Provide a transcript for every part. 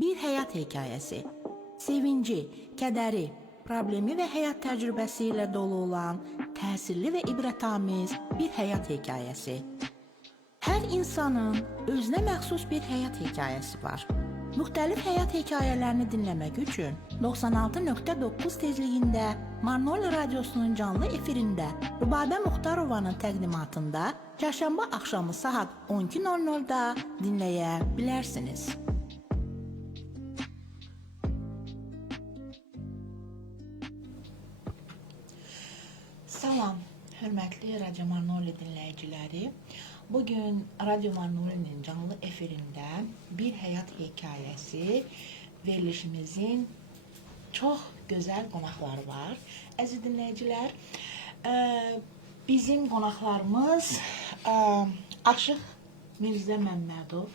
Bir həyat hekayəsi. Sevinci, kədəri, problemi və həyat təcrübəsi ilə dolu olan təsirli və ibrətamiz bir həyat hekayəsi. Hər insanın özünə məxsus bir həyat hekayəsi var. Müxtəlif həyat hekayələrini dinləmək üçün 96.9 tezliyində Manoli Radiosunun canlı efirində Rübabə Muxtarovanın təqdimatında çərşənbə axşamı saat 12:00-da dinləyə bilərsiniz. Salam, hörmətli Radio Manoli dinləyiciləri. Bugün Radio Manoli'nin canlı efirində bir həyat hekayəsi verilişimizin çox gözəl qonaqları var. Əziz dinləyicilər, bizim qonaqlarımız Aşıq Mirzə Məmmədov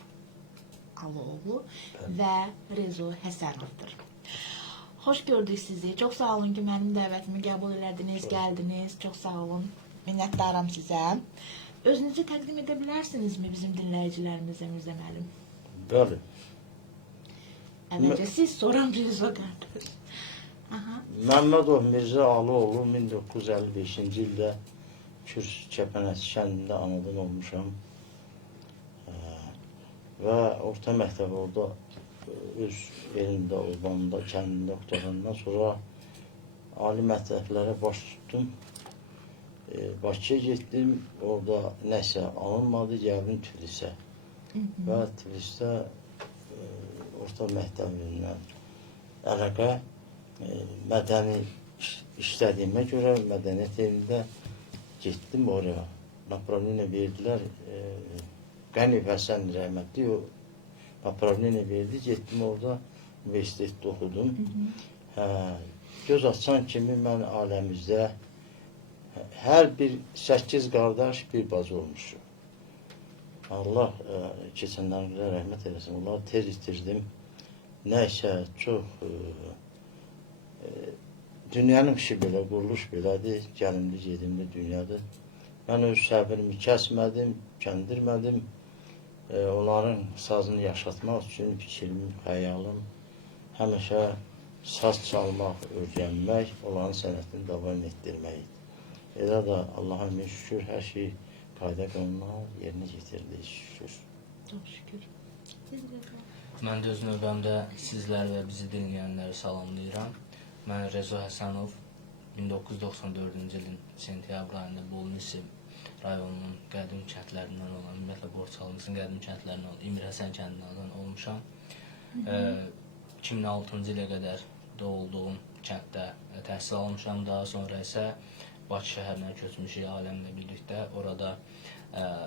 Aloğlu və Rezo Həsənovdur. Xoş gördük sizi. Çox sağ olun ki, mənim dəvətimi qəbul elədiniz, gəldiniz. Çox sağ olun. Minnətdaram sizə. Özünüzü təqdim edə bilərsinizmi bizim dinləyicilərimizə Mirzə müəllim? Bəli. Əvvəlcə siz, sonra Rezo qardaş. Məmmədov Mirzə Aloğlu 1955-ci ildə Kürs Kəpənəsi kəndində anadan olmuşam. Və orta məktəb orada öz elində, Urbanında, kəndində oxutarandan sonra ali məktəblərə baş tutdum. Bakıya getdim, orada nəsə alınmadı, gəldim Tiflisə. Və Tiflisdə orta məktəbindən əlaqə mədəni işlədiyimə görə mədəniyyət elində getdim oraya. Napravleniya verdilər, Qənif Həsən rəhmətli o napravleniya verdi, getdim orada universitetdə oxudum. Göz açan kimi mən aləmizdə hər bir 8 qardaş, bir bacı olmuşum. Allah keçənlərimizə rəhmət eləsin. Onları tez itirdim. Nəysə, çox dünyanın işi belə, quruluş belədir. Gəlimli, gedimli dünyadır. Mən öz səbrimi kəsmədim, kəndirmədim. Onların sazını yaşatmaq üçün fikrim, xəyalım həmişə saz çalmaq, öyrənmək, onların sənətini davam etdirməkdir. Elə də Allah'a min şükür, hər şey qayda qanuna yerinə getirdik, şükür. Çox şükür. Mən də öz növbəmdə sizlər və bizi dinləyənləri salamlayıram. Mən Rezo Həsənov, 1994-cü ilin sentyabr ayında Bolnisi rayonunun qədim kəndlərindən olan, ümumiyyətlə Borçalımızın qədim kəndlərindən olan İmir Həsən kəndindən olmuşam. 2006-cı ilə qədər doğulduğum kənddə təhsil almışam. Daha sonra isə Bakı şəhərinə köçmüşük ailəmlə birlikdə. Orada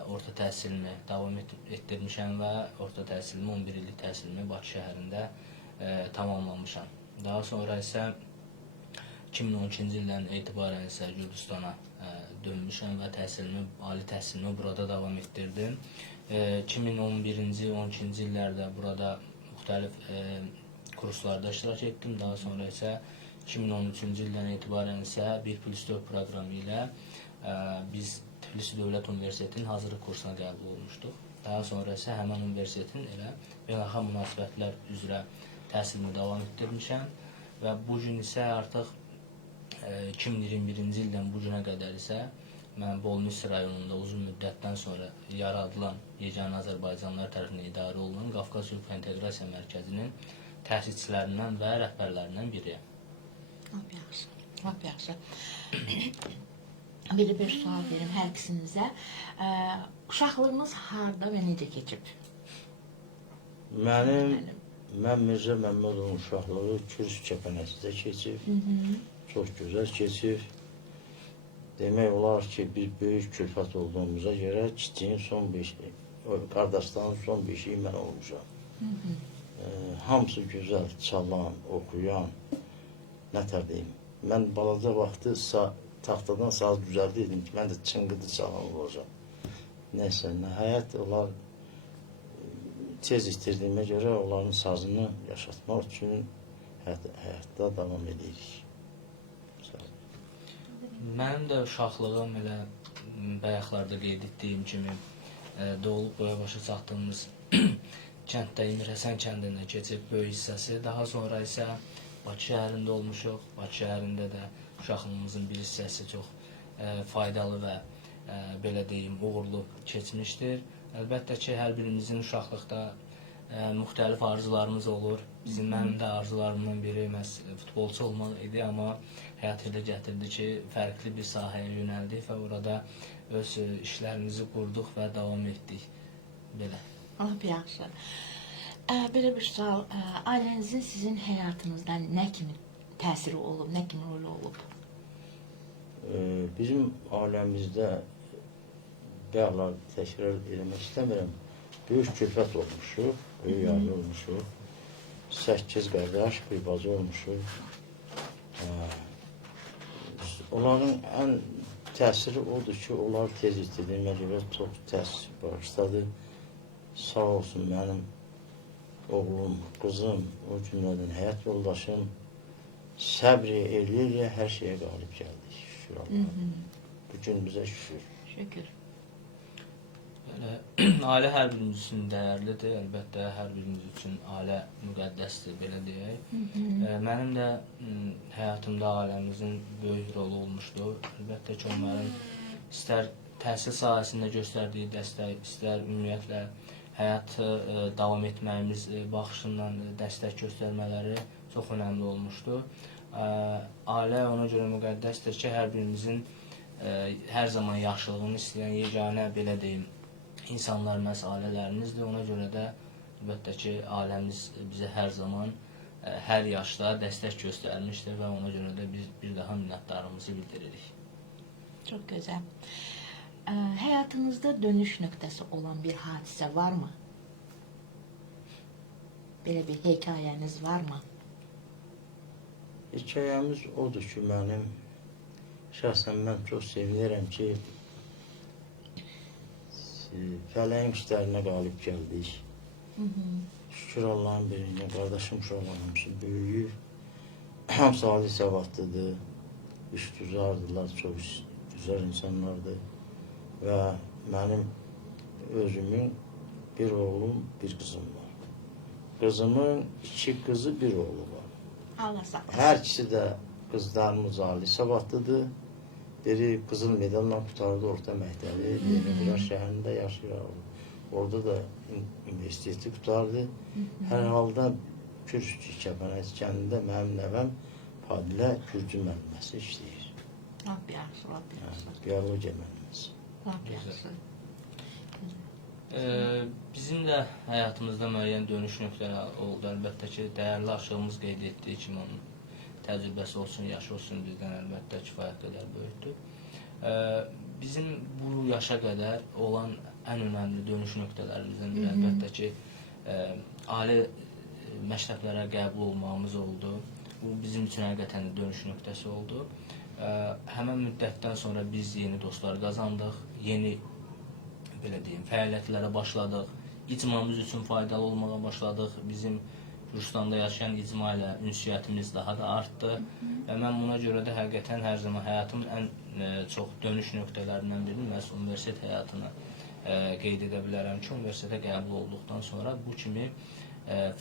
orta təhsilimi davam etdirmişəm və orta təhsilimi, 11 illik təhsilimi Bakı şəhərində tamamlamışam. Daha sonra isə 2012-ci ildən etibarən isə Gürcüstana dönmüşəm və ali təhsilimi burada davam etdirdim. 2011-ci, 12-ci illərdə burada müxtəlif kurslarda iştirak etdim. Daha sonra isə 2013-cü ildən etibarən isə 1+4 proqramı ilə biz Tiflis Dövlət Universitetinin hazırlıq kursuna qəbul olmuşduq. Daha sonra isə həmən universitetin elə beynəlxalq münasibətlər üzrə təhsilimi davam etdirmişəm və bu gün isə artıq 2021-ci ildən bu günə qədər isə mən Bolnisi rayonunda uzun müddətdən sonra yaradılan Yeganə Azərbaycanlılar tərəfindən idarə olunan Qafqaz Hüquq İnteqrasiya Mərkəzinin təsisçilərindən və rəhbərlərindən biriyəm. Lap yaxşı, lap yaxşı. Bir sual verim hər ikisinizə. Uşaqlığınız harda və necə keçib? Mən Mirzə Məmmədovun uşaqlığı Kürs Kəpənəsində keçib. Çox gözəl keçib. Demək olar ki, biz böyük külfət olduğumuza görə kiçiyin son 5, qardaşların son 5-i mən olmuşam. Hamısı gözəl çalan, oxuyan, nətər deyim. Mən balaca vaxtı taxtadan saz düzəldirdim ki, mən də çıngıdı çalan olacaq. Nəysə, nəhayət onlar tez itirdiyimə görə onların sazını yaşatmaq üçün həyatda davam edirik. Mənim də uşaqlığım elə bayaqlarda qeyd etdiyim kimi doğulub boya başa çatdığımız kənddə İmirhəsən kəndində keçib böyük hissəsi. Daha sonra isə Bakı şəhərində olmuşuq. Bakı şəhərində də uşaqlığımızın bir hissəsi çox faydalı və belə deyim, uğurlu keçmişdir. Əlbəttə ki, hər birimizin uşaqlıqda müxtəlif arzularımız olur. Mənim də arzularımdan biri məhz futbolçu olmaq idi, amma həyat elə gətirdi ki, fərqli bir sahəyə yönəldik və orada öz işlərimizi qurduq və davam etdik. Belə. Lap yaxşı. Belə bir sual, ailənizin sizin həyatınızda nə kimi təsiri olub, nə kimi rolu olub? Bizim ailəmizdə bəğlar təkrar eləmək istəmirəm. Böyük külfət olmuşuq, böyük ailə olmuşuq. 8 qardaş, bir bacı olmuşuq. Onların ən təsiri odur ki, onlar tez istədiyimə görə çox təsir bağışladı. Sağ olsun mənim oğlum, qızım, o cümlədən həyat yoldaşım səbr eləyə hər şeyə qalib gəldik. Şükür Allah'a. Bu gün bizə şükür. Şükür. Ailə hər birimiz üçün dəyərlidir. Əlbəttə, hər birimiz üçün ailə müqəddəsdir, belə deyək. Mənim də həyatımda ailəmizin böyük rolu olmuşdur. Əlbəttə ki, onların istər təhsil sahəsində göstərdiyi dəstək, istər ümumiyyətlə həyatı davam etməyimiz baxışından dəstək göstərmələri çox önəmli olmuşdur. Ailə ona görə müqəddəsdir ki, hər birimizin hər zaman yaxşılığını istəyən yeganə, belə deyim, insanlar məhz ailələrimizdir. Ona görə də əlbəttə ki, ailəmiz bizə hər zaman, hər yaşda dəstək göstərmişdir və ona görə də biz bir daha minnətdarlığımızı bildiririk. Çox gözəl. Həyatınızda dönüş nöqtəsi olan bir hadisə varmı? Belə bir hekayəniz varmı? Hekayəmiz odur ki, şəxsən mən çox sevinirəm ki, fələyin işlərinə qalib gəldik. Şükür Allah'ın birinə, qardaşım uşaqlar hamısı böyüyür. Hamısı ali savadlıdır, iş güzardılar, çox güzel insanlardır. Və mənim özümün bir oğlum, bir qızım var. Qızımın 2 qızı, bir oğlu var. Allah sağ olsun. Hər ikisi də qızlarımız ali savadlıdır. Biri qızıl medalla qutardı orta məktəbi, Yeniqlər şəhərində yaşayır. Orada da universiteti qutardı. Hər halda Kürd Kəpənəs kəndində mənim nəvəm Fadilə Kürcü müəlliməsi işləyir. Lap yaxşı, lap yaxşı. Biologiya müəlliməsi. Lap yaxşı. Bizim də həyatımızda müəyyən dönüş nöqtələri oldu. Əlbəttə ki, dəyərli aşığımız qeyd etdiyi kimi onun təcrübəsi olsun, yaşı olsun bizdən əlbəttə kifayət qədər böyükdür. Bizim bu yaşa qədər olan ən önəmli dönüş nöqtələrimizdən biri əlbəttə ki, ali məktəblərə qəbul olmağımız oldu. Bu bizim üçün həqiqətən dönüş nöqtəsi oldu. Həmən müddətdən sonra biz yeni dostlar qazandıq, yeni belə deyim, fəaliyyətlərə başladıq. İcmamız üçün faydalı olmağa başladıq. Bizim Gürcüstanda yaşayan icma ilə ünsiyyətimiz daha da artdı. Və mən buna görə də həqiqətən hər zaman həyatımın ən çox dönüş nöqtələrindən birini məhz universitet həyatını qeyd edə bilərəm ki, universitetə qəbul olduqdan sonra bu kimi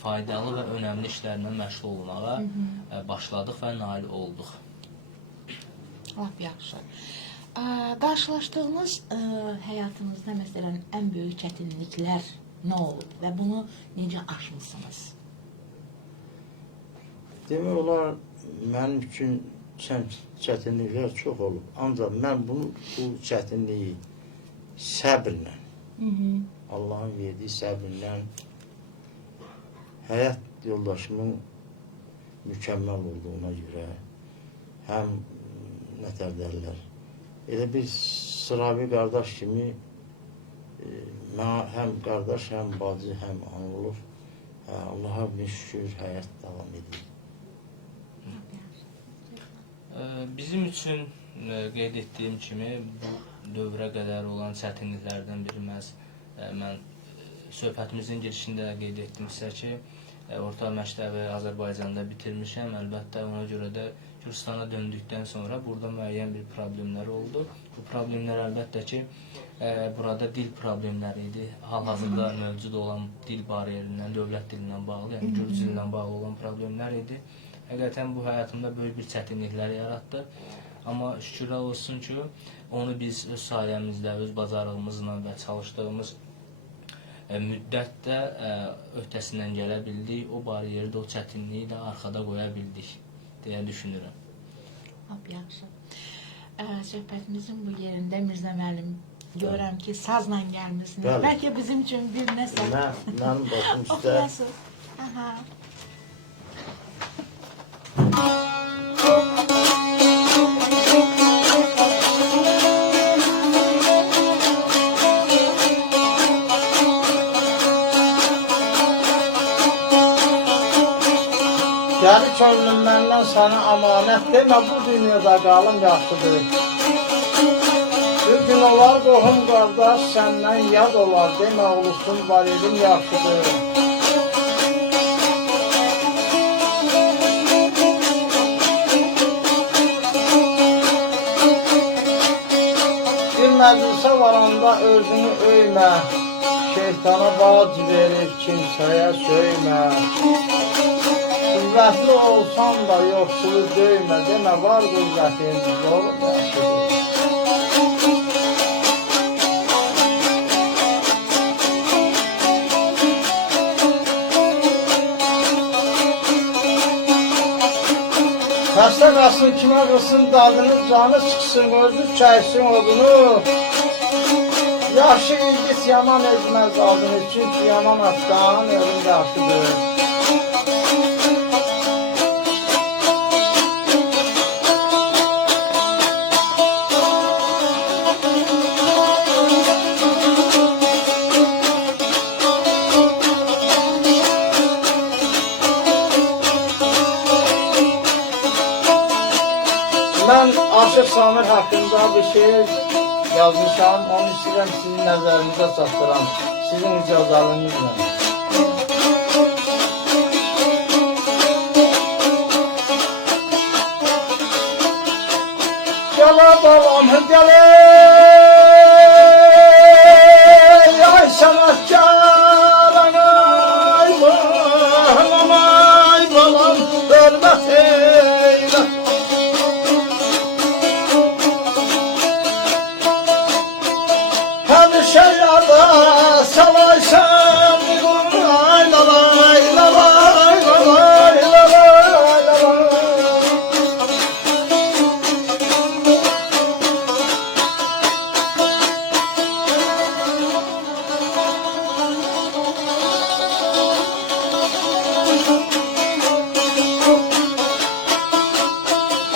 faydalı və önəmli işlərlə məşğul olmağa başladıq və nail olduq. Lap yaxşı. Qarşılaşdığınız həyatınızda məsələn ən böyük çətinliklər nə olub və bunu necə aşmısınız? Demək olar, mənim üçün çətinliklər çox olub. Ancaq mən bu çətinliyi səbrlə, Allahın verdiyi səbrlə, həyat yoldaşımın mükəmməl olduğuna görə, həm nətər dərlər, elə bir sıravi qardaş kimi həm qardaş, həm bacı, həm ana olur. Allaha bir şükür, həyat davam edir. Bizim üçün qeyd etdiyim kimi bu dövrə qədər olan çətinliklərdən biri məhz mən söhbətimizin girişində qeyd etdimsə ki, orta məktəbi Azərbaycanda bitirmişəm. Əlbəttə ona görə də Gürcüstana döndükdən sonra burada müəyyən bir problemlər oldu. Bu problemlər əlbəttə ki, burada dil problemləri idi. Hal-hazırda mövcud olan dil bariyerindən, dövlət dilindən bağlı, yəni Gürcü dilindən bağlı olan problemlər idi. Həqiqətən bu həyatımda böyük bir çətinliklər yaratdı. Amma şükürlər olsun ki, onu biz öz sayəmizdə, öz bacarığımızla və çalışdığımız müddətdə öhdəsindən gələ bildik. O bariyeri də, o çətinliyi də arxada qoya bildik deyə düşünürəm. Lap yaxşı. Söhbətimizin bu yerində Mirzə müəllim, görürəm ki, sazla gəlmisiniz. Bəli. Bəlkə bizim üçün bir nəsə Mənim başım üstə oxuyasınız. Aha. Gəli könlüm məndən sənə amanət demə, bu dünyada qalım yaxşıdır. Bir gün olar qohum qardaş səndən yad olar, demə ulusun validim yaxşıdır. Bir məclisə varanda özünü öymə, şeytana bac verib kimsəyə söymə. Qüvvətli olsan da yoxsulu döymə, demə var qüvvətin, zor yaxşıdır. Xəstə qalsın, kimə qılsın dadını, canı çıxsın, özü çəksin odunu. Yaxşı ilgis yaman etməz adını, çünki yaman atdan ölüm yaxşıdır. Mən Aşıq Samir haqqında bir şey yazmışam, onu istəyirəm sizin nəzərinizə çatdıram, sizin icazənizlə. Gələ balam, gələ, ay sənətkar, ay balam, hörmət eylə. Həmişə yada salaysan, lay lalay, lalay, lalay, lalay, lalay.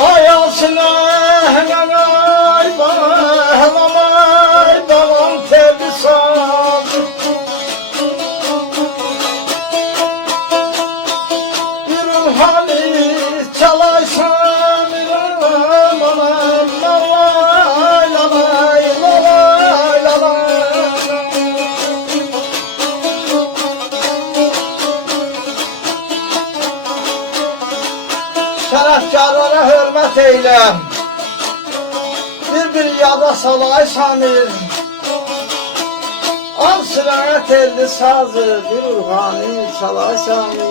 Ay alsına, ay bahlamay, davam tebi saz. Bir ruhani çalaysan, aman, lalay, lalay, lalay, lalay. Sənətkarlara hörmət eylə, bir yada salay Samir. Al sirayət eldi sazı, bir ruhani çalay Samir.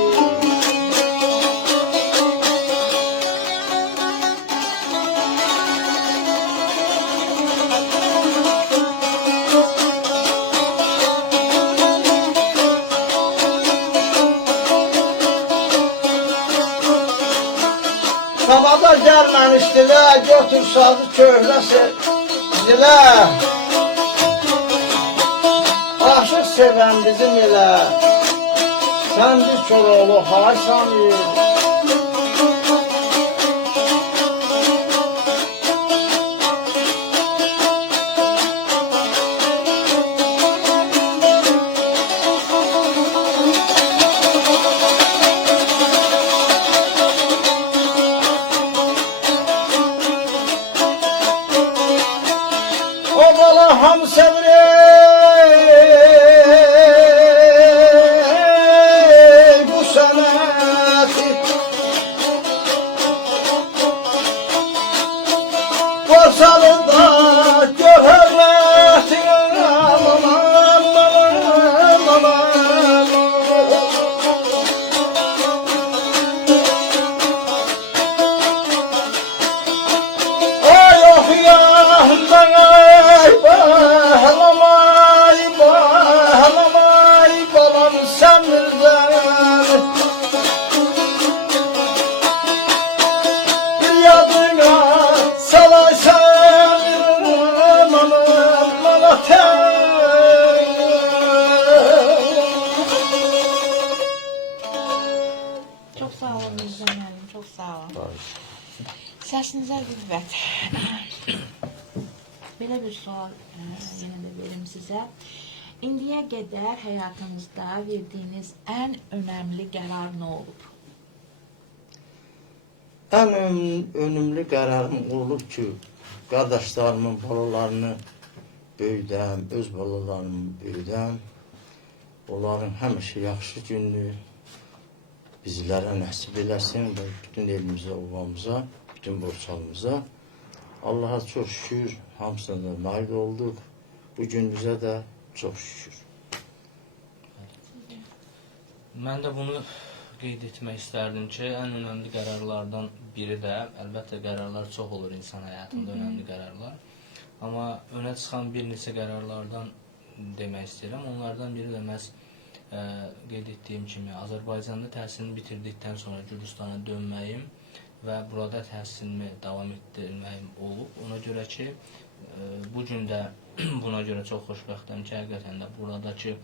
Sabada gəlməmişdilər, götür sazı köhnəsi dilə. Aşıq sevən bizim elə, sən bir Koroğlu hay Samir. O bala ham sevir ey, bu sene sağ olun. Var. Səsinizə qüvvət. Belə bir sual yenə də verim sizə. İndiyə qədər həyatınızda verdiyiniz ən önəmli qərar nə olub? Ən önümlü qərarım olub ki, qardaşlarımın balalarını böyüdəm, öz balalarımı böyüdəm. Onların həmişə yaxşı günlü bizlərə nəsib eləsin və bütün elimizə, ovamıza, bütün borçalımıza. Allaha çox şükür, hamısına da nail olduq. Bu günümüzə də çox şükür. Mən də bunu qeyd etmək istərdim ki, ən önəmli qərarlardan biri də, əlbəttə qərarlar çox olur insan həyatında, önəmli qərarlar. Amma önə çıxan bir neçə qərarlardan demək istəyirəm. Onlardan biri də məhz qeyd etdiyim kimi Azərbaycanda təhsilimi bitirdikdən sonra Gürcüstana dönməyim və burada təhsilimi davam etdirməyim olub. Ona görə ki, bu gün də buna görə çox xoşbəxtəm ki, həqiqətən də buradakı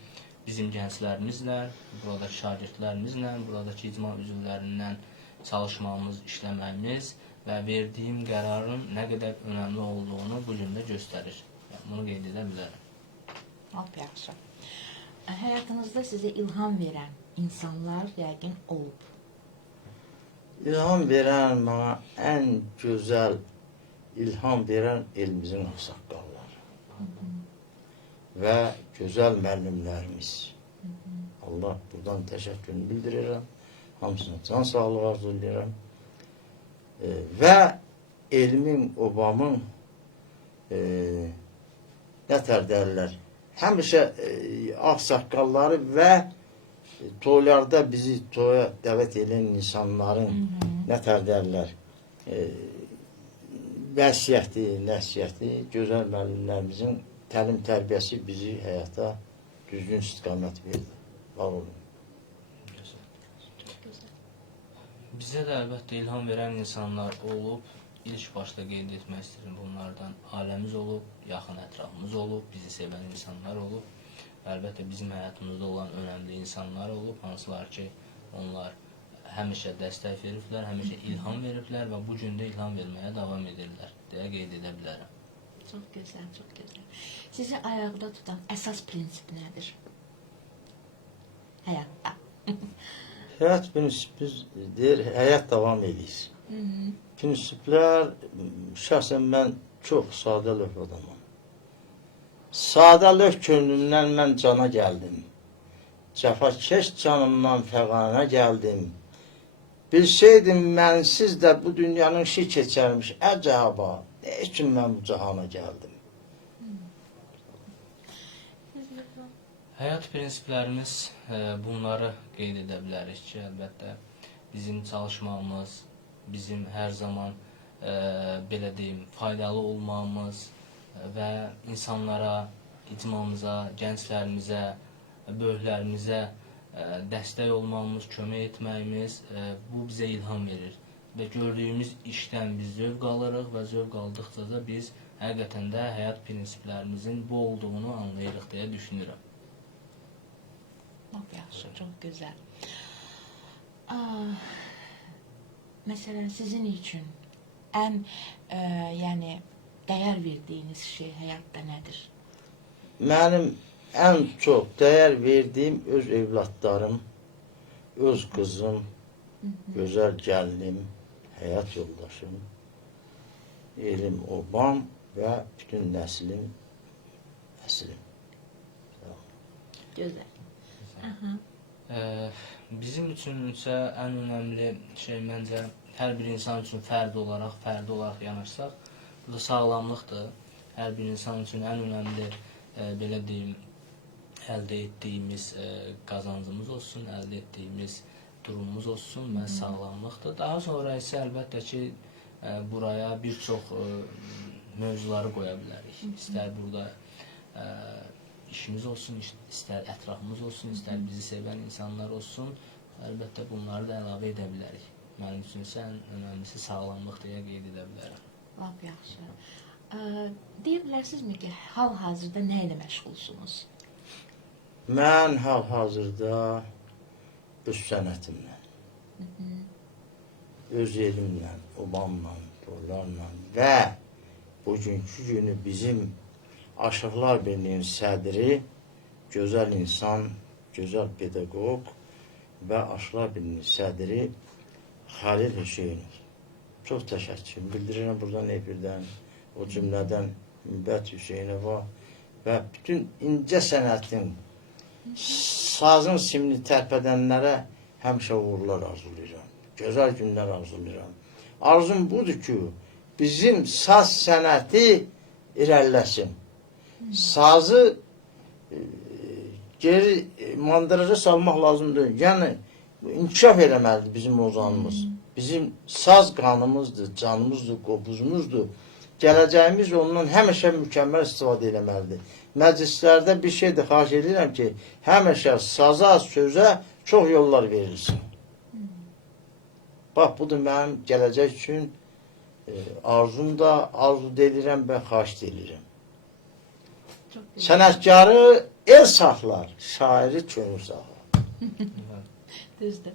bizim gənclərimizlə, buradakı şagirdlərimizlə, buradakı icma üzvlərindən çalışmamız, işləməyimiz və verdiyim qərarın nə qədər önəmli olduğunu bu gün də göstərir. Bunu qeyd edə bilərəm. Lap yaxşı. Həyatınızda sizə ilham verən insanlar yəqin olub. İlham verən, mənə ən gözəl ilham verən elimizin ağsaqqalları və gözəl müəllimlərimiz. Allah buradan təşəkkürünü bildirirəm. Hamısına can sağlığı arzu edirəm. Və elmin, obamın nətər dərlər, həmişə ağsaqqalları və toylarda bizi toya dəvət edən insanların nətər dərlər, vəsiyyəti, nəsiyyəti, gözəl müəllimlərimizin təlim tərbiyəsi bizi həyata düzgün istiqamət verdi. Var olun. Bizə də əlbəttə ilham verən insanlar olub. İlk başda qeyd etmək istəyirəm, bunlardan ailəmiz olub, yaxın ətrafımız olub, bizi sevən insanlar olub. Əlbəttə bizim həyatımızda olan önəmli insanlar olub, hansılar ki, onlar həmişə dəstək veriblər, həmişə ilham veriblər və bu gün də ilham verməyə davam edirlər deyə qeyd edə bilərəm. Çox gözəl, çox gözəl. Sizi ayaqda tutan əsas prinsip nədir? Həyatda. Həyat prinsipi deyir, həyat davam edir. Prinsiplər, şəxsən mən çox sadəlöv adamam. Sadəlöv könlümdən mən cana gəldim. Cəfakeş canımdan fəqana gəldim. Bilseydim mənsiz də bu dünyanın işi keçərmiş, əcaba, nə üçün mən bu cahana gəldim? Həyat prinsiplərimiz bunları qeyd edə bilərik ki, əlbəttə bizim çalışmamız, bizim hər zaman belə deyim, faydalı olmamız və insanlara, icmamıza, gənclərimizə, böyüklərimizə dəstək olmamız, kömək etməyimiz bu bizə ilham verir. Və gördüyümüz işdən biz zövq alırıq və zövq aldıqca da biz həqiqətən də həyat prinsiplərimizin bu olduğunu anlayırıq deyə düşünürəm. Çox yaxşı, çox gözəl. Məsələn, sizin üçün ən yəni dəyər verdiyiniz şey həyatda nədir? Mənim ən çox dəyər verdiyim öz evlatlarım, öz qızım, gözəl gəlinim, həyat yoldaşım, elim, obam və bütün nəslim, nəsilim. Gözəl. Bizim üçün isə ən önəmli şey məncə hər bir insan üçün fərdi olaraq yanaşsaq, bu da sağlamlıqdır. Hər bir insan üçün ən önəmli belə deyim, əldə etdiyimiz qazancımız olsun, əldə etdiyimiz durumumuz olsun, məhz sağlamlıqdır. Daha sonra isə əlbəttə ki, buraya bir çox mövzuları qoya bilərik. İstər burada işimiz olsun, istər ətrafımız olsun, istər bizi sevən insanlar olsun, əlbəttə bunları da əlavə edə bilərik. Mənim üçün isə ən önəmlisi sağlamlıq deyə qeyd edə bilərəm. Lap yaxşı. Deyə bilərsinizmi ki, hal-hazırda nə ilə məşğulsunuz? Mən hal-hazırda öz sənətimlə, öz elimlə, obamla, torlarla və bugünkü günü bizim Aşıqlar Birliyinin sədri, gözəl insan, gözəl pedaqoq və Aşıqlar Birliyinin sədri Xəlil Hüseynov. Çox təşəkkür bildirirəm buradan efirdən, o cümlədən Ümbət Hüseynova və bütün incə sənətin, sazın simini tərpədənlərə həmişə uğurlar arzulayıram. Gözəl günlər arzulayıram. Arzum budur ki, bizim saz sənəti irəliləsin. Sazı geri mandıraja salmaq lazımdır. Yəni, inkişaf eləməlidir bizim ozanımız. Bizim saz qanımızdır, canımızdır, qobuzumuzdur. Gələcəyimiz ondan həmişə mükəmməl istifadə eləməlidir. Məclislərdə bir şey də xahiş edirəm ki, həmişə saza, sözə çox yollar verilsin. Bax, bu da mənim gələcək üçün arzum da arzu edirəm və xahiş edirəm. Sənətkarı el saxlar, şairi könül saxlar. Düzdür.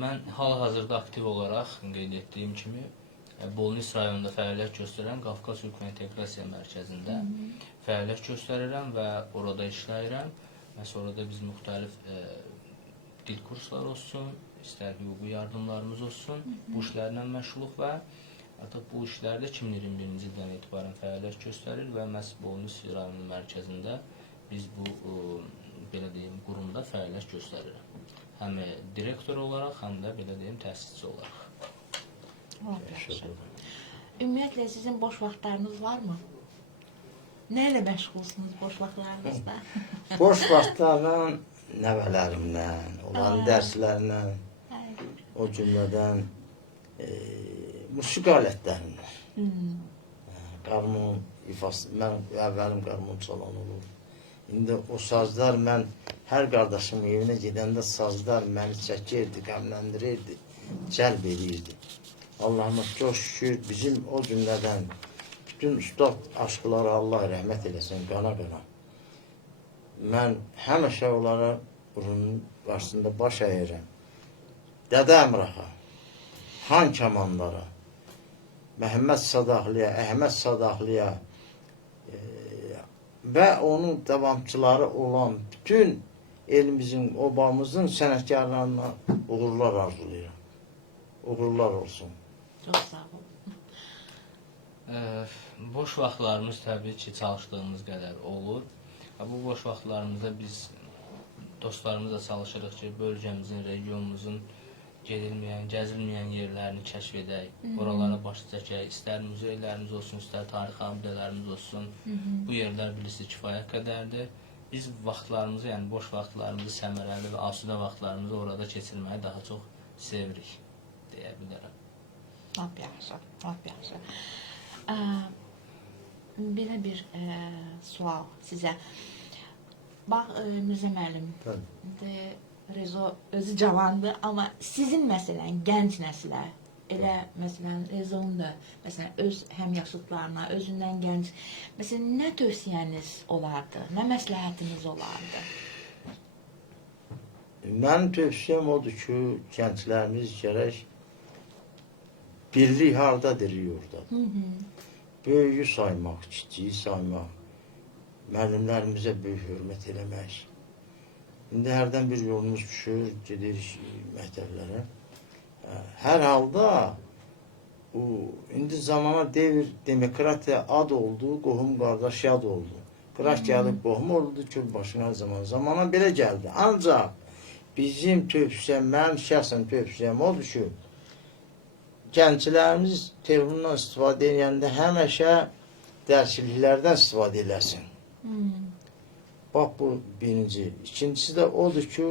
Mən hal-hazırda aktiv olaraq qeyd etdiyim kimi Bolnis rayonunda fəaliyyət göstərən Qafqaz Hüquq və İnteqrasiya Mərkəzində fəaliyyət göstərirəm və orada işləyirəm. Və sonra da biz müxtəlif dil kursları olsun, istər hüquqi yardımlarımız olsun, bu işlərlə məşğuluq və artıq bu işlərdə 2021-ci ildən etibarən fəaliyyət göstərir və məhz Bolnis rayonunun mərkəzində biz bu belə deyim, qurumda fəaliyyət göstərirəm. Həm direktor olaraq, həm də belə deyim, təsisçi olaraq. Ümumiyyətlə, sizin boş vaxtlarınız varmı? Nə ilə məşğulsunuz boş vaxtlarınızda? Boş vaxtlarla nəvələrimlə, olan dərslərlə, o cümlədən musiqi alətlərimlə. Qarmon ifası, mən əvvəlim qarmon çalan olur. İndi o sazlar, mən hər qardaşım evinə gedəndə sazlar məni çəkirdi, qəmləndirirdi, cəlb edirdi. Allahıma çox şükür, bizim o cümlədən bütün ustad aşqları Allah rəhmət eləsin, qana-qana. Mən həmişə onlara bunun qarşısında baş əyirəm. Dədə Əmraxa, Xan Kamanlara, Məhəmməd Sadaqlıya, Əhməd Sadaqlıya və onun davamçıları olan bütün elimizin, obamızın sənətkarlarına uğurlar arzulayıram. Uğurlar olsun. Çox sağ olun. Boş vaxtlarımız təbii ki, çalışdığımız qədər olur. Bu boş vaxtlarımızda biz dostlarımızla çalışırıq ki, bölgəmizin, regionumuzun gedilməyən, gəzilməyən yerlərini kəşf edək, oralara baş çəkək, istər muzeylərimiz olsun, istər tarixi abidələrimiz olsun. Bu yerlər bilirsiniz kifayət qədərdir. Biz vaxtlarımızı, yəni boş vaxtlarımızı, səmərəli və asudə vaxtlarımızı orada keçirməyi daha çox sevirik, deyə bilərəm. Lap yaxşı, lap yaxşı. Belə bir sual sizə. Bax, Mirzə müəllim, Rezo özü cavandır, amma sizin məsələn, gənc nəslə, elə məsələn, Rezonun da məsələn, öz həmyaşıdlarına, özündən gənc, məsələn, nə tövsiyəniz olardı, nə məsləhətiniz olardı? Mənim tövsiyəm odur ki, gənclərimiz gərək birlik hardadır, oradadır. Böyüyü saymaq, kiçiyi saymaq, müəllimlərimizə böyük hörmət eləmək. İndi hərdən bir yolumuz düşür, gedirik məktəblərə. Hər halda indi zamana devir demokratiya ad oldu, qohum qardaş yad oldu. Qıraş gəlib qohum oldu, kül başına zaman. Zamana belə gəldi. Ancaq bizim tövsiyəm, mənim şəxsən tövsiyəm odur ki, gənclərimiz telefondan istifadə edəndə həmişə dərsliklərdən istifadə eləsin. Bax, bu birinci. İkincisi də odur ki,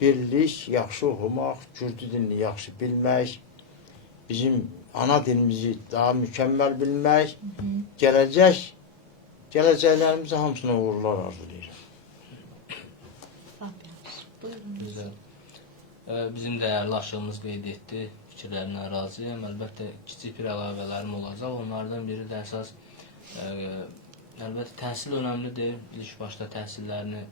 birlik, yaxşı oxumaq, Kürdü dilini yaxşı bilmək, bizim ana dilimizi daha mükəmməl bilmək, gələcəklərimizə hamısına uğurlar arzulayırım. Bizim dəyərli aşığımız qeyd etdi, fikirlərinə razıyam. Əlbəttə, kiçik bir əlavələrim olacaq. Onlardan biri də əsas, əlbəttə, təhsil önəmlidir. İlk başda təhsillərini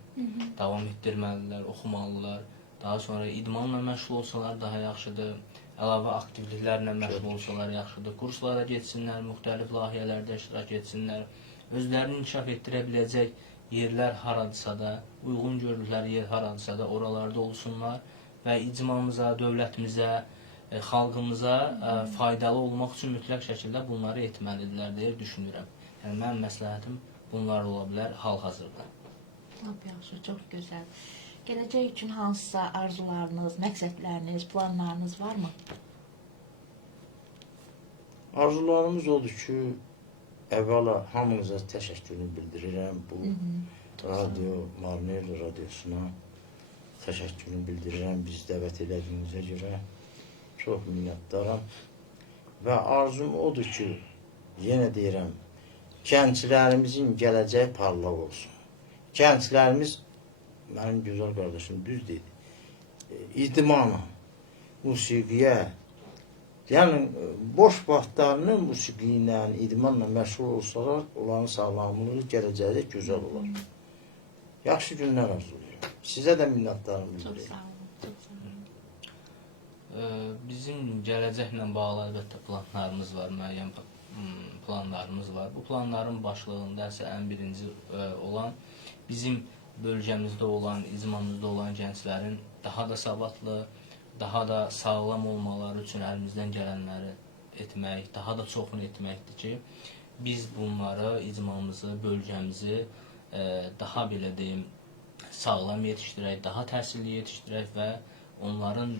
davam etdirməlidirlər, oxumalılar. Daha sonra idmanla məşğul olsalar daha yaxşıdır. əlavə aktivliklərlə məşğul olsalar yaxşıdır. Kurslara getsinlər, müxtəlif layihələrdə iştirak etsinlər. Özlərini inkişaf etdirə biləcək yerlər haradırsa da, uyğun gördükləri yer haradırsa da oralarda olsunlar və icmamıza, dövlətimizə, xalqımıza faydalı olmaq üçün mütləq şəkildə bunları etməlidirlər deyə düşünürəm. Yəni mənim məsləhətim bunlar ola bilər hal-hazırda. Lap yaxşı, çox gözəl. Gələcək üçün hansısa arzularınız, məqsədləriniz, planlarınız varmı? Arzularımız odur ki, əvvəla hamınıza təşəkkürünü bildirirəm. Bu Radio Marnel radiosuna təşəkkürünü bildirirəm. Bizi dəvət elədiyinizə görə çox minnətdaram. Və arzum odur ki, yenə deyirəm, gənclərimizin gələcək parlaq olsun. Gənclərimiz, mənim gözəl qardaşım düz dedi, idmana, musiqiyə, yəni boş vaxtlarını musiqi ilə, idmanla məşğul olsalar, onların sağlamlığı gələcəkdə gözəl olar. Yaxşı günlər arzulayıram. Sizə də minnətdarım bildirir. Çox sağ olun, çox sağ olun. Bizim gələcəklə bağlı əlbəttə planlarımız var, müəyyən planlarımız var. Bu planların başlığında isə ən birinci olan bizim bölgəmizdə olan, icmamızda olan gənclərin daha da savadlı, daha da sağlam olmaları üçün əlimizdən gələnləri etmək, daha da çoxunu etməkdir ki, biz bunları, icmamızı, bölgəmizi daha belə deyim, sağlam yetişdirək, daha təhsilli yetişdirək və onların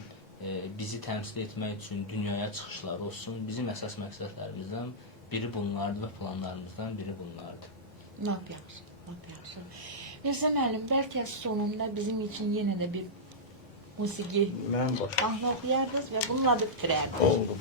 bizi təmsil etmək üçün dünyaya çıxışları olsun. Bizim əsas məqsədlərimizdən biri bunlardır və planlarımızdan biri bunlardır. Lap yaxşı, lap yaxşı. Mirzə müəllim, bəlkə sonunda bizim üçün yenə də bir musiqi mahnı oxuyardınız və bununla da bitirərdiniz. Oldu bu.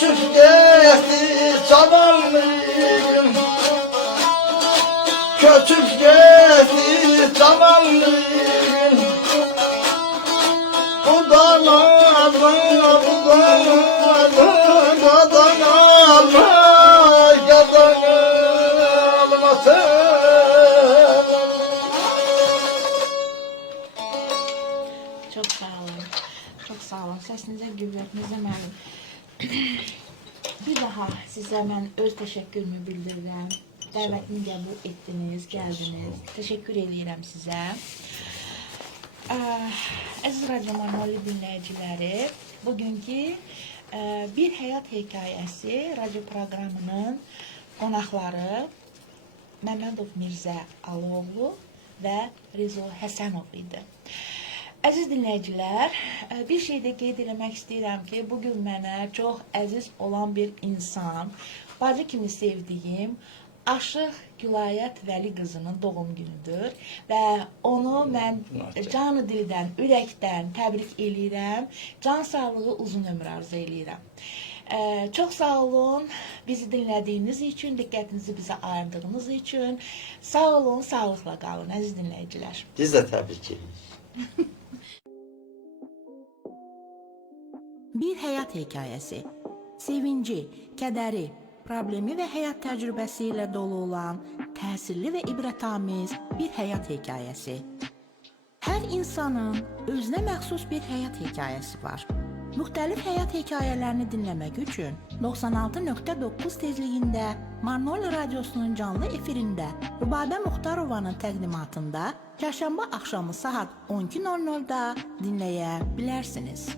köçüb getdi cavanlığım, köçüb getdi cavanlığım. Bu dağlarda, bu dağlarda qadan alma, qadan almasın. Çok sağ olun. Çok sağ olun. Səsinizə, qüvvətinizə mənim. Bir daha sizə mən öz təşəkkürümü bildirirəm. Dəvətimi qəbul etdiniz, gəldiniz. Təşəkkür edirəm sizə. Əziz Radio Manoli dinləyiciləri, bugünkü Bir Həyat Hekayəsi radio proqramının qonaqları Məmmədov Mirzə Aloğlu və Rezo Həsənov idi. Əziz dinləyicilər, bir şey də qeyd eləmək istəyirəm ki, bugün mənə çox əziz olan bir insan, bacı kimi sevdiyim Aşıq Gülayət Vəli qızının doğum günüdür və onu mən canı dildən, ürəkdən təbrik eləyirəm, can sağlığı, uzun ömür arzu eləyirəm. Çox sağ olun bizi dinlədiyiniz üçün, diqqətinizi bizə ayırdığınız üçün. Sağ olun, sağlıqla qalın əziz dinləyicilər. Biz də təbrik edirik. Bir həyat hekayəsi, sevinci, kədəri, problemi və həyat təcrübəsi ilə dolu olan təsirli və ibrətamiz bir həyat hekayəsi. Hər insanın özünə məxsus bir həyat hekayəsi var. Müxtəlif həyat hekayələrini dinləmək üçün 96.9 tezliyində Manoli Radiosunun canlı efirində Rübabə Muxtarovanın təqdimatında çərşənbə axşamı saat 12:00-da dinləyə bilərsiniz.